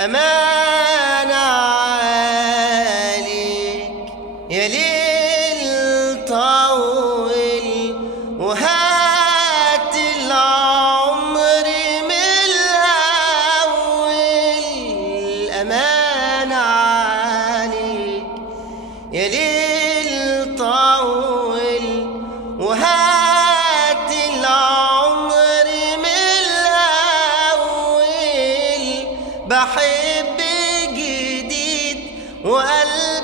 أمان عليك يا ليل طويل، وهات العمر من الأول. أمان عليك يا ليل طويل، وهات العمر من الأول. بحب جديد وقلبي